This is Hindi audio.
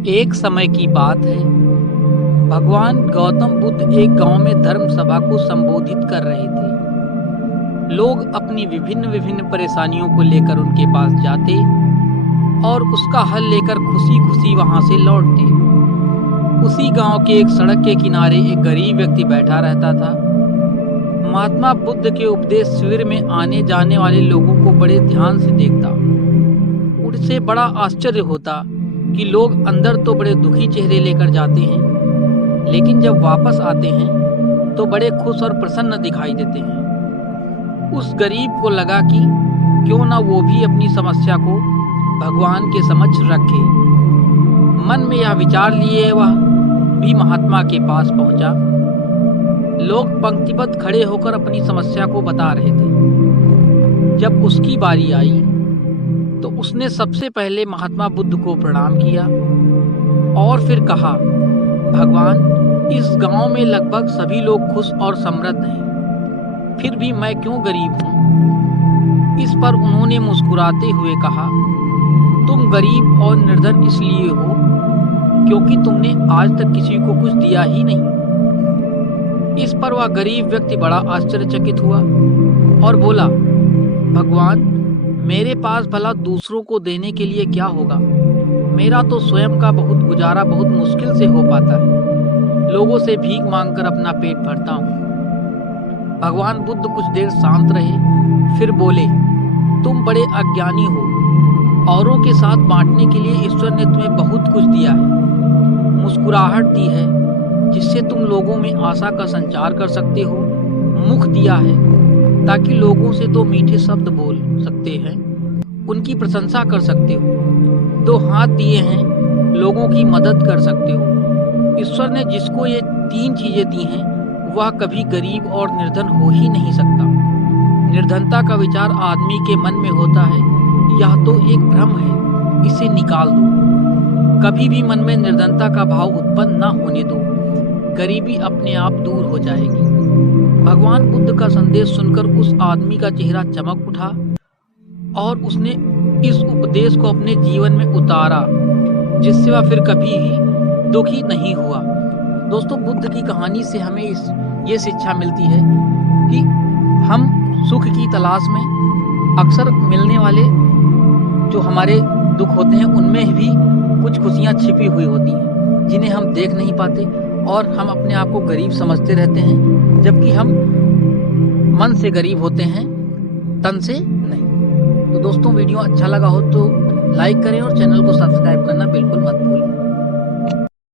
एक समय की बात है, भगवान गौतम बुद्ध एक गांव में धर्म सभा को संबोधित कर रहे थे। लोग अपनी विभिन्न विभिन्न परेशानियों को लेकर उनके पास जाते और उसका हल लेकर खुशी खुशी वहां से लौटते। उसी गांव के एक सड़क के किनारे एक गरीब व्यक्ति बैठा रहता था। महात्मा बुद्ध के उपदेश शिविर में आने जाने वाले लोगों को बड़े ध्यान से देखता। उनसे बड़ा आश्चर्य होता कि लोग अंदर तो बड़े दुखी चेहरे लेकर जाते हैं, लेकिन जब वापस आते हैं तो बड़े खुश और प्रसन्न दिखाई देते हैं। उस गरीब को लगा कि क्यों ना वो भी अपनी समस्या को भगवान के समक्ष रखे। मन में यह विचार लिए वह भी महात्मा के पास पहुंचा। लोग पंक्तिबद्ध खड़े होकर अपनी समस्या को बता रहे थे। जब उसकी बारी आई तो उसने सबसे पहले महात्मा बुद्ध को प्रणाम किया और फिर कहा, भगवान, इस गांव में लगभग सभी लोग खुश और समृद्ध हैं, फिर भी मैं क्यों गरीब हूँ? इस पर उन्होंने मुस्कुराते हुए कहा, तुम गरीब और निर्धन इसलिए हो क्योंकि तुमने आज तक किसी को कुछ दिया ही नहीं। इस पर वह गरीब व्यक्ति बड़ा आश्चर्यचकित हुआ और बोला, भगवान, मेरे पास भला दूसरों को देने के लिए क्या होगा? मेरा तो स्वयं का गुजारा बहुत मुश्किल से हो पाता है। लोगों से भीख मांगकर अपना पेट भरता हूँ। भगवान बुद्ध कुछ देर शांत रहे, फिर बोले, तुम बड़े अज्ञानी हो। औरों के साथ बांटने के लिए ईश्वर ने तुम्हें बहुत कुछ दिया है। मुस्कुराहट दी है जिससे तुम लोगों में आशा का संचार कर सकते हो। मुख दिया है ताकि लोगों से दो मीठे शब्द बोल सकते हैं, उनकी प्रशंसा कर सकते हो। दो हाथ दिए हैं, लोगों की मदद कर सकते हो। ईश्वर ने जिसको ये तीन चीजें दी हैं, वह कभी गरीब और निर्धन हो ही नहीं सकता। निर्धनता का विचार आदमी के मन में होता है, यह तो एक भ्रम है, इसे निकाल दो। कभी भी मन में निर्धनता का भाव उत्पन्न न होने दो, गरीबी अपने आप दूर हो जाएगी। भगवान बुद्ध का संदेश सुनकर उस आदमी का चेहरा चमक उठा और उसने इस उपदेश को अपने जीवन में उतारा, जिससे वह फिर कभी ही दुखी नहीं हुआ। दोस्तों, बुद्ध की कहानी से हमें ये शिक्षा मिलती है कि हम सुख की तलाश में अक्सर मिलने वाले जो हमारे दुख होते हैं, उनमें भी कुछ खुशियाँ छिपी हुई होती हैं जिन्हें हम देख नहीं पाते और हम अपने आप को गरीब समझते रहते हैं, जबकि हम मन से गरीब होते हैं, तन से नहीं। तो दोस्तों, वीडियो अच्छा लगा हो तो लाइक करें और चैनल को सब्सक्राइब करना बिल्कुल मत भूलें।